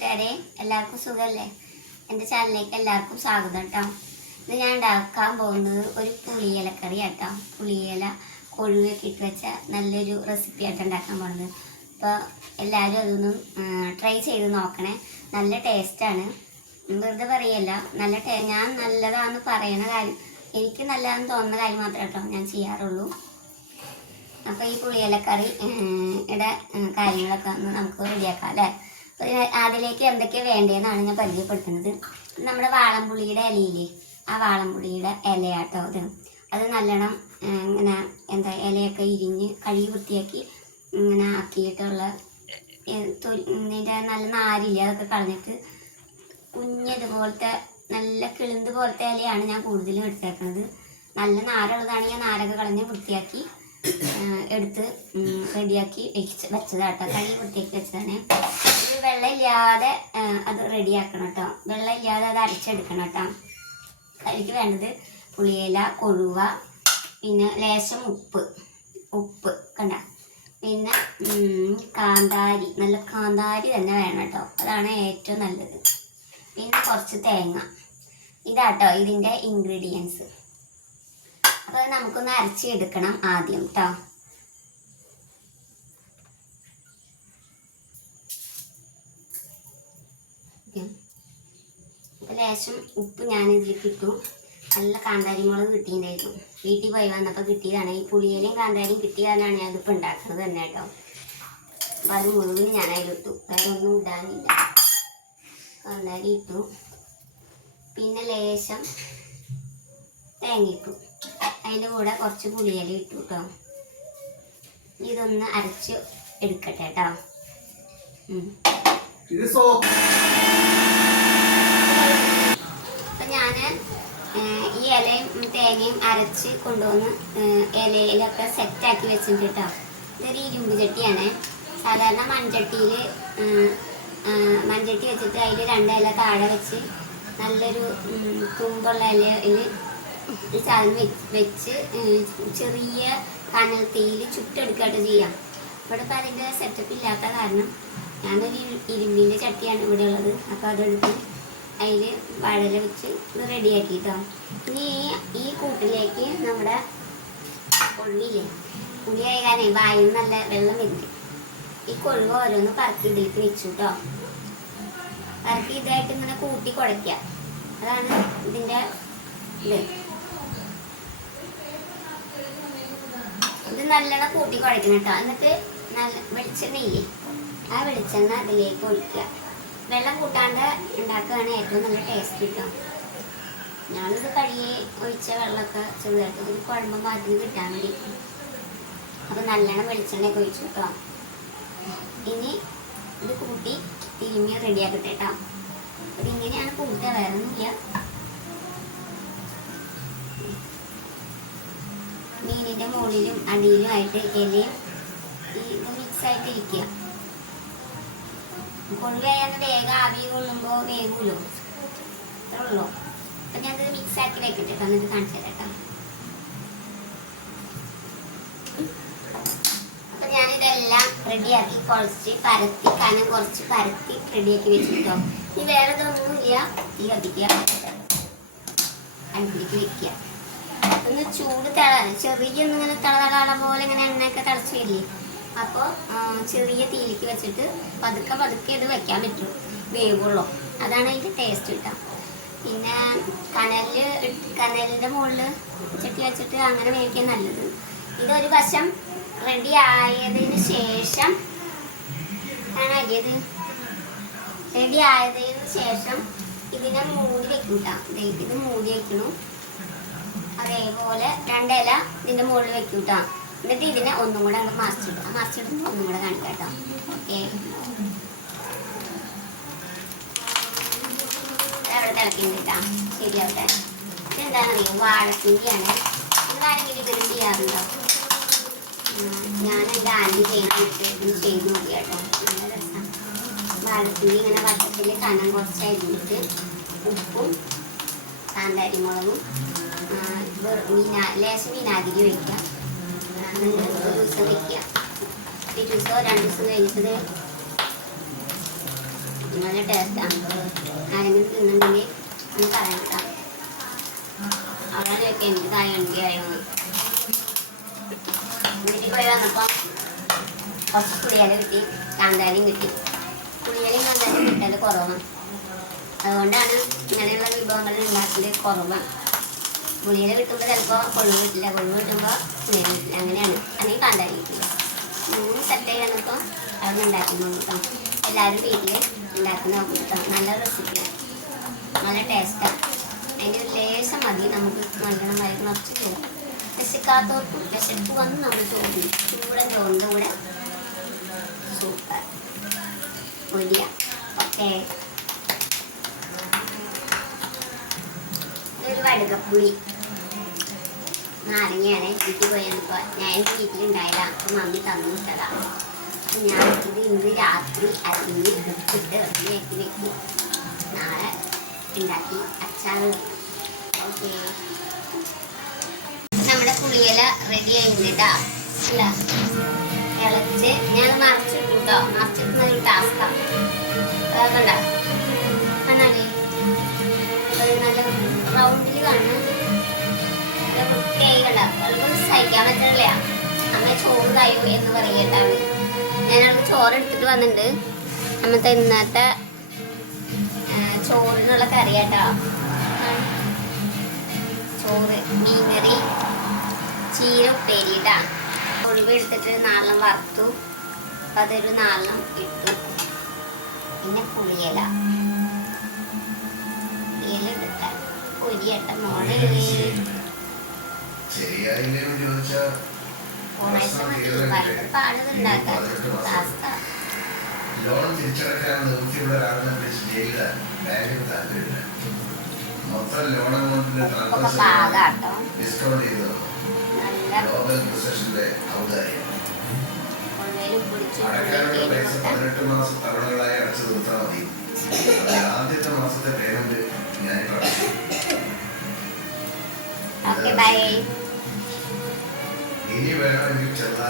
കൂട്ടുകാരെ എല്ലാവർക്കും സുഖമല്ലേ എന്റെ ചാനലിലേക്ക് എല്ലാവർക്കും സ്വാഗതം കേട്ടോ. ഇത് ഞാൻ ഉണ്ടാക്കാൻ പോകുന്നത് ഒരു പുളിയിലക്കറി കേട്ടോ പുളിയില കൊഴുവൊക്കെ ഇട്ട് വെച്ച നല്ലൊരു റെസിപ്പി ആയിട്ട് ഉണ്ടാക്കാൻ പോകുന്നത്. അപ്പോൾ എല്ലാവരും അതൊന്നും ട്രൈ ചെയ്ത് നോക്കണേ. നല്ല ടേസ്റ്റാണ് വെറുതെ പറയല്ല നല്ല ടേ ഞാൻ നല്ലതാണെന്ന് പറയുന്ന കാര്യം എനിക്ക് നല്ലതാണെന്ന് തോന്നുന്ന കാര്യം മാത്രമേ കേട്ടോ ഞാൻ ചെയ്യാറുള്ളൂ. അപ്പോൾ ഈ പുളിയിലക്കറി ഇട കാര്യങ്ങളൊക്കെ ഒന്ന് നമുക്ക് റെഡിയാക്കാം അല്ലേ? അതിലേക്ക് എന്തൊക്കെ വേണ്ടതെന്നാണ് ഞാൻ പരിചയപ്പെടുത്തുന്നത്. നമ്മുടെ വാളംപുളിയുടെ ഇലയില്ലേ ആ വാളംപുളിയുടെ ഇലയാട്ടോ ഇത്. അത് നല്ലോണം ഇങ്ങനെ എന്താ ഇലയൊക്കെ ഇരിഞ്ഞ് കഴുകി വൃത്തിയാക്കി ഇങ്ങനെ ആക്കിയിട്ടുള്ള ഇതിന്റെ നല്ല നാരില്ല അതൊക്കെ കളഞ്ഞിട്ട് കുഞ്ഞതുപോലത്തെ നല്ല കിളിന്ത് പോലത്തെ ഇലയാണ് ഞാൻ കൂടുതലും എടുത്തേക്കുന്നത്. നല്ല നാരുള്ളതാണ് ഞാൻ നാരൊക്കെ കളഞ്ഞ് വൃത്തിയാക്കി എടുത്ത് റെഡിയാക്കി വെച്ച് വെച്ചതാട്ടോ കഴുകി വൃത്തിയാക്കി വെച്ചതാണ്. ഇത് വെള്ളമില്ലാതെ ആ, അത് റെഡിയാക്കണം കേട്ടോ. വെള്ളം ഇല്ലാതെ അത് അരച്ചെടുക്കണം കേട്ടോ. അതിലേക്ക് വേണ്ടത് പുളിയില കൊഴുവ പിന്നെ ലേശം ഉപ്പ്. ഉപ്പ് കണ്ട. പിന്നെ കാന്താരി. നല്ല കാന്താരി തന്നെ വേണം കേട്ടോ. അതാണ് ഏറ്റവും നല്ലത്. പിന്നെ കുറച്ച് തേങ്ങ. ഇതാട്ടോ ഇതിന്റെ ഇൻഗ്രീഡിയൻസ് അപ്പോൾ നമുക്കൊന്ന് അരച്ചെടുക്കണം ആദ്യം കേട്ടോ. ലേശം ഉപ്പ് ഞാൻ ഇതിലേക്ക് ഇട്ടു നല്ല കാന്താരി മുളക് കിട്ടിയിട്ടുണ്ടായിരുന്നു. വീട്ടിൽ പോയി വന്നപ്പോൾ കിട്ടിയതാണ്. ഈ പുളിയേലും കാന്താരിയും കിട്ടിയതാണ് ഞാനിപ്പോൾ ഉണ്ടാക്കുന്നത് തന്നെ കേട്ടോ. അപ്പോൾ അത് മുഴുവൻ ഞാൻ അതിലിട്ടു വേറെ ഒന്നും ഇടാനില്ല. കാന്താരി ഇട്ടു. പിന്നെ ലേശം തേങ്ങ ഇട്ടു. അതിന്റെ കൂടെ കുറച്ച് പുളിയില ഇട്ടു കേട്ടോ. ഇതൊന്ന് അരച്ച് എടുക്കട്ടെ കേട്ടോ. ഇത് സോപ്പ് അപ്പം ഞാൻ ഈ ഇലയും തേങ്ങയും അരച്ച് കൊണ്ടുവന്ന് ഇലയിലൊക്കെ സെറ്റാക്കി വെച്ചിട്ടുണ്ട് കേട്ടോ ഇതൊരു ഇരുമ്പ് ചട്ടിയാണ്. സാധാരണ മൺചട്ടിയിൽ മൺചട്ടി വെച്ചിട്ട് അതിൽ രണ്ട് ഇല താഴെ വെച്ച് നല്ലൊരു തുമ്പുള്ള ഇലയിൽ സാധനം വെച്ച് ചെറിയ കനൽ തീയിൽ ചുട്ടെടുക്കുകയായിട്ട് ചെയ്യാം. ഇവിടെ ഇപ്പം അതിന്റെ സെറ്റപ്പ് ഇല്ലാത്ത കാരണം ഞാനൊരു ഇരു- ഇരുമ്പിന്റെ ചട്ടിയാണ് ഇവിടെ ഉള്ളത്. അപ്പോൾ അതെടുത്ത് അതിൽ വഴല വെച്ച് ഇത് റെഡിയാക്കി കേട്ടോ ഇനി ഈ കൂട്ടിലേക്ക് നമ്മുടെ കൊഴുവില്ലേ പുളിയായ കാരണം വായു നല്ല വെള്ളം വരുന്നത് ഈ കൊള്ളു ഓരോന്ന് പറക്കി ഇതിലേക്ക് വെച്ചു കേട്ടോ പറക്കി ഇതായിട്ട് ഇങ്ങനെ കൂട്ടി കുഴയ്ക്കുക അതാണ് ഇതിന്റെ ഇത്. ഇത് നല്ലോണം കൂട്ടി കുഴക്കണം കേട്ടോ എന്നിട്ട് നല്ല വെളിച്ചെണ്ണയില്ലേ? ആ വെളിച്ചെണ്ണ അതിലേക്ക് ഒഴിക്കുക വെള്ളം കൂട്ടാണ്ട് ഉണ്ടാക്കുകയാണ് ഏറ്റവും നല്ല ടേസ്റ്റ് കിട്ടും. ഞാനിത് കഴുകി ഒഴിച്ച വെള്ളമൊക്കെ ചെറുതായിട്ട് ഒരു കുഴമ്പ് മാറ്റി കിട്ടാൻ വേണ്ടി അപ്പോൾ നല്ലോണം വെളിച്ചെണ്ണയൊക്കെ ഒഴിച്ചു കേട്ടോ. ഇനി ഇത് കൂട്ടി തിരുമ്മി റെഡിയാക്കട്ടെ കേട്ടോ. അപ്പം ഇങ്ങനെയാണ് കൂട്ടുക വേറെ ഒന്നുമില്ല മീനിന്റെ മുകളിലും അടിയിലും ആയിട്ട് ഇലയും ഈ മിക്സ് ആയിട്ട് ഇരിക്കുക കൊഴുവയാന്ന് വേഗം ആവി കൊള്ളുമ്പോൾ വേഗൂലോ? അത്രേ ഉള്ളൂ. അപ്പം ഞാനത് മിക്സ് ആക്കി വെക്കട്ടെ. കേട്ടോ എന്നിട്ട് കാണിച്ചു തരാം കേട്ടോ. അപ്പം ഞാനിതെല്ലാം റെഡിയാക്കി കുറച്ച് പരത്തി കനം കുറച്ച് പരത്തി റെഡിയാക്കി വെച്ചിട്ടോ. ഇനി വേറെ ഇതൊന്നുമില്ല. തീ കത്തിക്കുക. അടുപ്പിലേക്ക് വെക്കുക. ഒന്ന് ചൂട് തള ചെറിയ ഒന്നിങ്ങനെ തിളതള പോലെ ഇങ്ങനെ എണ്ണയൊക്കെ തിളച്ച് വരില്ലേ? അപ്പോൾ ചെറിയ തീയിലേക്ക് വെച്ചിട്ട് പതുക്കെ പതുക്കെ ഇത് വെക്കാൻ പറ്റും. വേവുള്ളൂ. അതാണ് അതിന്റെ ടേസ്റ്റ് കിട്ടുക പിന്നെ കനലിൽ കനലിന്റെ മുകളിൽ ചട്ടി വെച്ചിട്ട് അങ്ങനെ വേവിക്കാൻ നല്ലത്. ഇതൊരു വശം റെഡി ആയതിന് ശേഷം ആണ് അരിയത് റെഡി ആയതിന് ശേഷം ഇതിനെ മൂടി വെക്കും കേട്ടോ ഇത് മൂടി വെക്കണു. അതേപോലെ രണ്ടില ഇതിന്റെ മുകളിൽ വെക്കും കേട്ടോ എന്നിട്ട് ഇതിനെ ഒന്നും കൂടെ അങ്ങ് മറിച്ചിടും മറിച്ചിടുമ്പോൾ ഒന്നും കൂടെ കാണിക്കാം കേട്ടോ. ഓക്കെ. അവിടെ തിളക്കുന്നുണ്ട് കേട്ടോ. ശരിയാവട്ടെ ഇതെന്താണെന്നറിയോ വാഴത്തിന്റെയാണ് നിങ്ങളാരെങ്കിലും ഇതൊരു ചെയ്യാറുണ്ടോ? ഞാൻ എന്റെ ആന്റി ചെയ്തിട്ട് ചെയ്ത് നോക്കി കേട്ടോ. നല്ല വാഴപ്പിണ്ടി ഇങ്ങനെ വട്ടത്തിൽ കനം കുറച്ച് അരിഞ്ഞിട്ട് ഉപ്പും കാന്താരി മുളകും ആ, ലേശം വിനാഗിരി ഒഴിക്കുക ആ, എന്നിട്ട് ഒരു ദിവസം വെക്കുക പിറ്റേ ദിവസമോ രണ്ട് ദിവസം കഴിഞ്ഞിട്ട് നല്ല ടേസ്റ്റാണ് ആരെങ്കിലും തിന്നുണ്ടെങ്കിൽ ഒന്ന് പറയാം. കേട്ടോ അവിടെ ചോദിക്കാം എനിക്ക് കുറച്ച് പുളിയില കിട്ടി കാന്താലിയും കിട്ടി പുളിയിലയും കാന്താലിയും കിട്ടൽ കുറവാണ് അതുകൊണ്ടാണ് ഇങ്ങനെയുള്ള വിഭവങ്ങൾ ഉണ്ടാക്കുന്നത് കുറവാണ് പുളിയില കിട്ടുമ്പോൾ ചിലപ്പോൾ കൊഴുവ് കിട്ടില്ല കൊഴുവ് കിട്ടുമ്പോൾ നെല്ല് കിട്ടില്ല അങ്ങനെയാണ്. അല്ലെങ്കിൽ കാന്താരി കിട്ടില്ല മൂന്ന് സെറ്റ് വന്നപ്പോൾ നിന്ന് ഉണ്ടാക്കുന്നു കേട്ടോ. എല്ലാവരും വീട്ടിൽ ഉണ്ടാക്കുന്ന കേട്ടോ. നല്ല റെസിപ്പിയാണ് നല്ല ടേസ്റ്റാണ് അതിന്റെ ഒരു ലേശം മതി. നമുക്ക് നല്ലോണം വയറ് നിറച്ച് പോകും വിശക്കാത്തവർക്കും വിശപ്പ് വന്ന് നമ്മൾ തോന്നി ചൂടൻ ചോറിന്റെ കൂടെ സൂപ്പർ പൊടിയ ഓക്കെ ഇതൊരു വടുകപ്പുളി നാരങ്ങയാണ്. വീട്ടിൽ പോയപ്പോൾ ഞാൻ വീട്ടിലുണ്ടായില്ല അപ്പം മമ്മി തന്നു വിട്ടതാ അപ്പം ഞാൻ ഇത് ഇന്ന് രാത്രി അരിഞ്ഞ് എടുത്തിട്ട് റെഡിയാക്കി വെക്കും നാളെ ഉണ്ടാക്കി അച്ചാർ ഓക്കെ. നമ്മുടെ പുളിയില റെഡി ആയിട്ടാ ഇളച്ച് ഞാൻ മറച്ചിട്ടു കേട്ടോ മറച്ചിട്ടുന്ന ഒരു ടാസ്ക്കാണ് കണ്ട ചോറ് എന്ന് പറയട്ടാണ് ഞാനവിടെ ചോറ് എടുത്തിട്ട് വന്നിട്ടുണ്ട് നമ്മത്തെ ഇന്നത്തെ ചോറിനുള്ള കറി കേട്ടോ ചോറ് മീൻകറി ചീര ഉപ്പേരി കേട്ടാ ഒഴിവ് എടുത്തിട്ട് നാലെണ്ണം വറുത്തു. അപ്പം അതൊരു നാലെണ്ണം ഇട്ടു. പിന്നെ പുളിയല. പുളിയല എടുത്ത പൊരിയട്ട മോളെ. ശരിയായില്ലേ ചോദിച്ചാ ലോൺ തിരിച്ചടക്കാൻ നിവൃത്തിയുള്ള ഒരാളെ വിളിച്ച് ജയിലില്ല ബാങ്കിന് താല്പര്യമില്ല. മൊത്തം ലോൺ ഡിസ്കൗണ്ട് ചെയ്തു. ഗ്ലോബൽ റിസഷന്റെ ഔദാര്യം. അടയ്ക്കാനുള്ള പൈസ പതിനെട്ട് മാസം തവണകളായി അടച്ചു തീർത്താൽ മതി. ആദ്യത്തെ മാസത്തെ പേയ്മെന്റ് ഞാൻ പറഞ്ഞു Okay, ബൈ ഇനി വേണമെങ്കിൽ ചെറുതായി